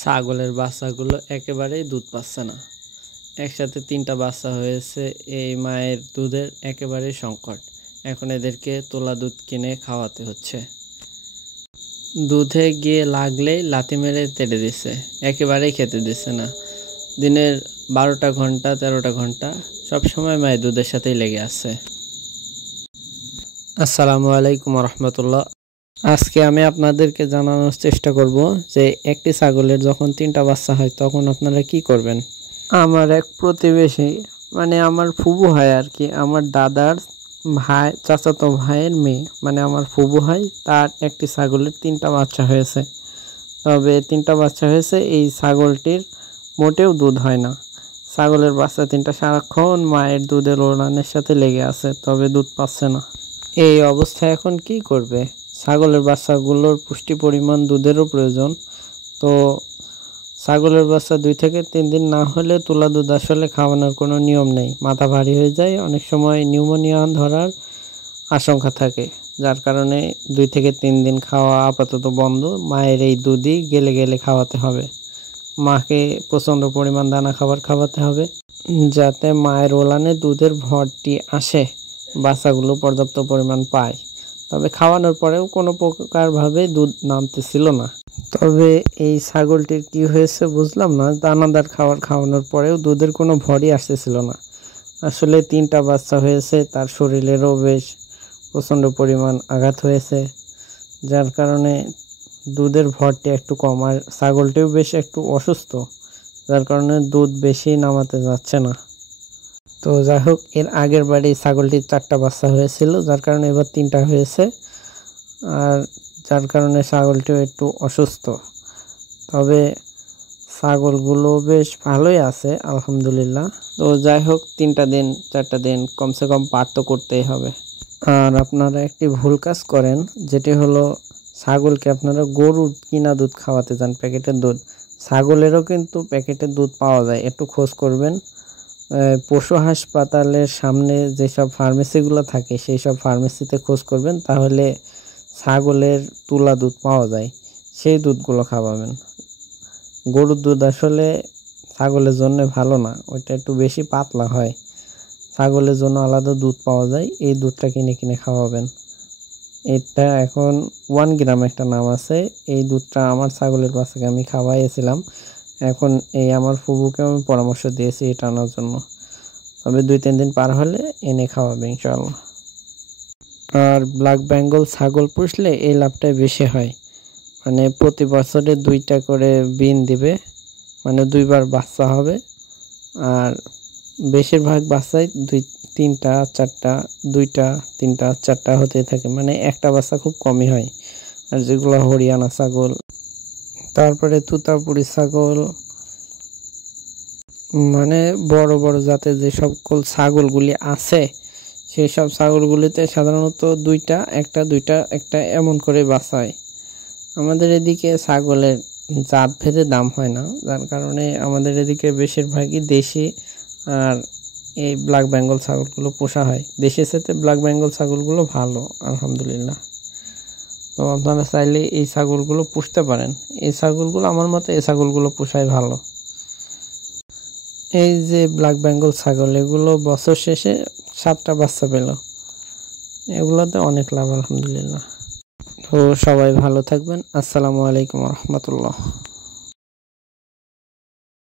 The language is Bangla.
ছাগলের বাচ্চাগুলো একেবারেই দুধ পাচ্ছে না। একসাথে 3টা বাচ্চা হয়েছে। এই মায়ের দুধের একেবারেই সংকট। এখন এদেরকে তোলা দুধ কিনে খাওয়াতে হচ্ছে। দুধে গিয়ে লাগলেই লাথি মেরে তেড়ে দিচ্ছে, একেবারেই খেতে দিচ্ছে না। দিনের 12টা ঘন্টা 13টা ঘন্টা সবসময় মায়ের দুধের সাথেই লেগে আছে। আসসালামু আলাইকুম রহমতুল্লাহ। আজকে আমি আপনাদেরকে জানানোর চেষ্টা করব যে একটি ছাগলের যখন 3টা বাচ্চা হয় তখন আপনারা কি করবেন। আমার এক প্রতিবেশী, মানে আমার ফুবু হয় আর কি, আমার দাদার ভাই, চাচাতো ভাইয়ের মেয়ে, মানে আমার ফুবু হয়, তার একটি ছাগলের 3টা বাচ্চা হয়েছে। তবে 3টা বাচ্চা হয়েছে, এই ছাগলটির মোটেও দুধ হয় না। ছাগলের বাচ্চা 3টা সারাক্ষণ মায়ের দুধের ওড়ানের সাথে লেগে আছে, তবে দুধ পাচ্ছে না। এই অবস্থায় এখন কি করবে? ছাগলের বাচ্চাগুলোর পুষ্টি পরিমাণ দুধেরও প্রয়োজন। তো ছাগলের বাচ্চা 2 থেকে 3 দিন না হলে তোলা দুধ আসলে খাওয়ানোর কোনো নিয়ম নেই। মাথা ভারী হয়ে যায়, অনেক সময় নিউমোনিয়া ধরার আশঙ্কা থাকে, যার কারণে 2 থেকে 3 দিন খাওয়া আপাতত বন্ধ। মায়ের এই দুধই গেলে গেলে খাওয়াতে হবে। মাকে প্রচণ্ড পরিমাণ দানা খাবার খাওয়াতে হবে, যাতে মায়ের ওলানে দুধের ভরটি আসে, বাচ্চাগুলো পর্যাপ্ত পরিমাণ পায়। তবে খাওয়ানোর পরেও কোনো প্রকারভাবে দুধ নামতেছিল না। তবে এই ছাগলটির কি হয়েছে বুঝলাম না, দানাদার খাবার খাওয়ানোর পরেও দুধের কোনো ভরই আসতেছিল না। আসলে 3টা বাচ্চা হয়েছে, তার শরীরেরও বেশ প্রচণ্ড পরিমাণ আঘাত হয়েছে, যার কারণে দুধের ভরটি একটু কম। আর ছাগলটিও বেশ একটু অসুস্থ, যার কারণে দুধ বেশি নামাতে যাচ্ছে না। তো যাই হোক, এর আগের বাড়ি ছাগলটির 4টা বাচ্চা হয়েছিল, যার কারণে এবার 3টা হয়েছে, আর যার কারণে ছাগলটিও একটু অসুস্থ। তবে ছাগলগুলো বেশ ভালোই আছে আলহামদুলিল্লাহ। তো যাই হোক, 3টা দিন 4টা দিন কমসে কম পার তো করতেই হবে। আর আপনারা একটি ভুল কাজ করেন, যেটি হলো ছাগলকে আপনারা গরুর কিনা দুধ খাওয়াতে যান, প্যাকেটের দুধ। ছাগলেরও কিন্তু প্যাকেটের দুধ পাওয়া যায়, একটু খোঁজ করবেন। পশু হাসপাতালের সামনে যেসব ফার্মেসিগুলো থাকে সেই সব ফার্মেসিতে খোঁজ করবেন, তাহলে ছাগলের তুলা দুধ পাওয়া যায়, সেই দুধগুলো খাওয়াবেন। গরুর দুধ আসলে ছাগলের জন্য ভালো না, ওইটা একটু বেশি পাতলা হয়। ছাগলের জন্য আলাদা দুধ পাওয়া যায়, এই দুধটা কিনে কিনে খাওয়াবেন। এটা এখন 1 গ্রাম একটা নাম আছে। এই দুধটা আমার ছাগলের বাচ্চাকে আমি খাওয়াইছিলাম। এখন এই আমার ফুবুকে আমি পরামর্শ দিয়েছি এটা আনার জন্য। তবে 2-3 দিন পার হলে এনে খাওয়াবে ইনশাআল্লাহ। আর ব্ল্যাক বেঙ্গল ছাগল পুষলে এই লাভটাই বেশি হয়, মানে প্রতি বছরে 2টা করে বিন দিবে, মানে 2বার বাচ্চা হবে। আর বেশিরভাগ বাচ্চাই 3টা 4টা 2টা 3টা 4টা হতে থাকে, মানে একটা বাচ্চা খুব কমই হয়। আর যেগুলো হরিয়ানা ছাগল, তারপরে তুতাপুরি ছাগল, মানে বড় বড় জাতের যে সকল ছাগলগুলি আছে, সেই সব ছাগলগুলিতে সাধারণত 2টা 1টা 2টা 1টা এমন করে বাচ্চা হয়। আমাদের এদিকে ছাগলের জাত ভেদে দাম হয় না, যার কারণে আমাদের এদিকে বেশিরভাগই দেশি আর এই ব্ল্যাক বেঙ্গল ছাগলগুলো পোষা হয়। দেশের সাথে ব্ল্যাক বেঙ্গল ছাগলগুলো ভালো আলহামদুলিল্লাহ। তো আপনারা চাইলে এই ছাগলগুলো পুষতে পারেন। এই ছাগলগুলো আমার মতে এই ছাগলগুলো পোষাই ভালো। এই যে ব্ল্যাক বেঙ্গল ছাগল, এগুলো বছর শেষে 7টা বাচ্চা পেল, এগুলোতে অনেক লাভ আলহামদুলিল্লাহ। তো সবাই ভালো থাকবেন। আসসালামু আলাইকুম রহমতুল্লাহ।